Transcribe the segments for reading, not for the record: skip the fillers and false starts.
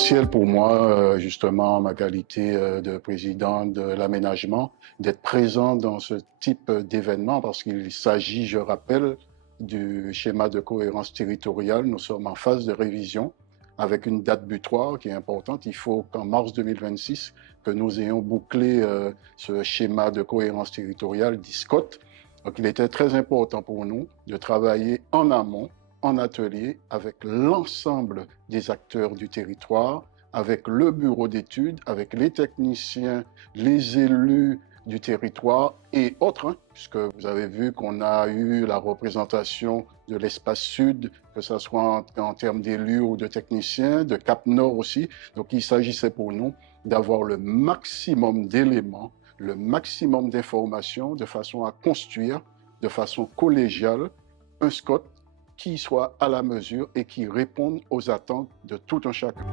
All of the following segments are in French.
essentiel pour moi, justement, en ma qualité de président de l'aménagement, d'être présent dans ce type d'événement parce qu'il s'agit, je rappelle, du schéma de cohérence territoriale. Nous sommes en phase de révision avec une date butoir qui est importante. Il faut qu'en mars 2026, que nous ayons bouclé ce schéma de cohérence territoriale, dit SCOT. Donc, il était très important pour nous de travailler en amont, en atelier, avec l'ensemble des acteurs du territoire, avec le bureau d'études, avec les techniciens, les élus du territoire et autres, hein, puisque vous avez vu qu'on a eu la représentation de l'espace sud, que ce soit en termes d'élus ou de techniciens, de Cap Nord aussi. Donc, il s'agissait pour nous d'avoir le maximum d'éléments, le maximum d'informations de façon à construire de façon collégiale un SCOT qui soit à la mesure et qui réponde aux attentes de tout un chacun.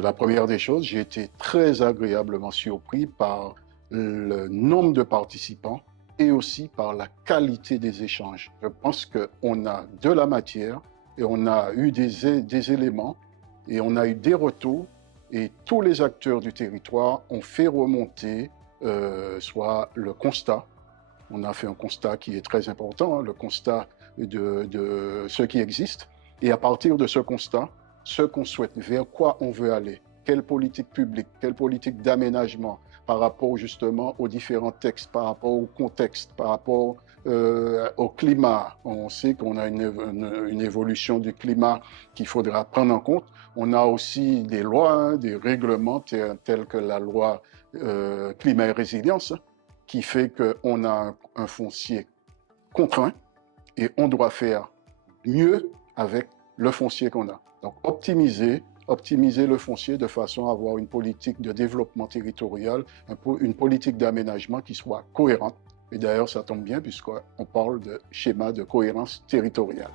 La première des choses, j'ai été très agréablement surpris par le nombre de participants et aussi par la qualité des échanges. Je pense qu'on a de la matière et on a eu des éléments et on a eu des retours et tous les acteurs du territoire ont fait remonter soit le constat. On a fait un constat qui est très important, hein, le constat de ce qui existe. Et à partir de ce constat, ce qu'on souhaite, vers quoi on veut aller, quelle politique publique, quelle politique d'aménagement par rapport justement aux différents textes, par rapport au contexte, par rapport au climat. On sait qu'on a une évolution du climat qu'il faudra prendre en compte. On a aussi des lois, hein, des règlements tels que la loi climat et résilience, qui fait qu'on a un foncier contraint et on doit faire mieux avec le foncier qu'on a. Donc optimiser le foncier de façon à avoir une politique de développement territorial, une politique d'aménagement qui soit cohérente. Et d'ailleurs, ça tombe bien puisqu'on parle de schéma de cohérence territoriale.